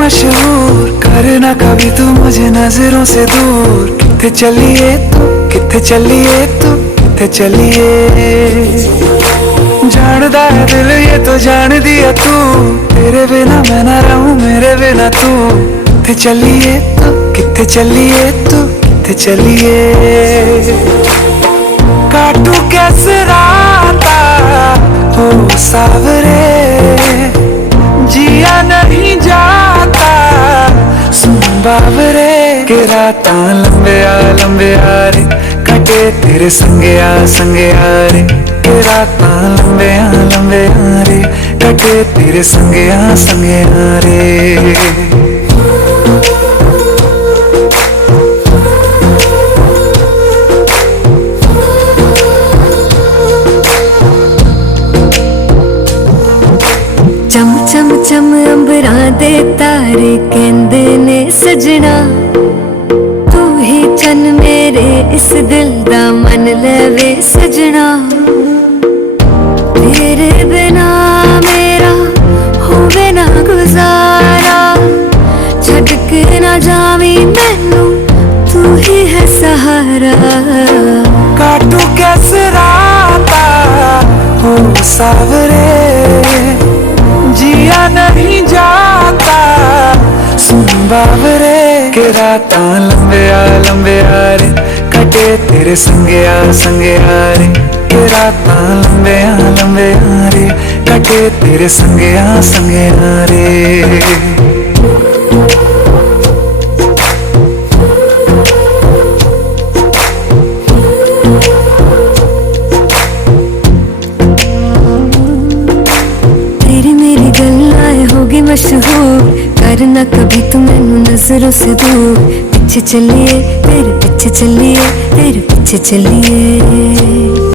मशहूर करना कभी तू मुझे नजरों से दूर। किथे चलिए तू, किथे चलिए तू, किथे चलिए। जानदा है दिल ये तो जान दिया तू, तेरे बिना मैं ना रहूं मेरे बिना तू। किथे चलिए तू, किथे चलिए तू, किथे चलिए। काटू कैसे राता हो सावरे, जिया नहीं जाता सुन बावरे। के राता लंबे आ रे, कटे तेरे संगे आ रे। के राता लंबे आ रे, कटे तेरे संगे आ रे। चम चम चम अंबरां दे तारे कहंदे ने सजना, तू ही चन मेरे इस दिल दा मन लवे सजना। तेरे बिना मेरा होवे ना गुजारा, छड्ड के ना जावी मैनू तू ही है सहारा। काटू कैसे राता हो सावरे, जिया नहीं जाता सुन बावरे। के राता लंबे आ रे, कटे तेरे संगे आ रे। के राता लंबे आ रे, कटे तेरे संगे आ रे। होगी मशहूर करना कभी तू मैनू नजरों से दूर। पीछे चलिए तेरे पीछे चलिए, तेरे पीछे चलिए।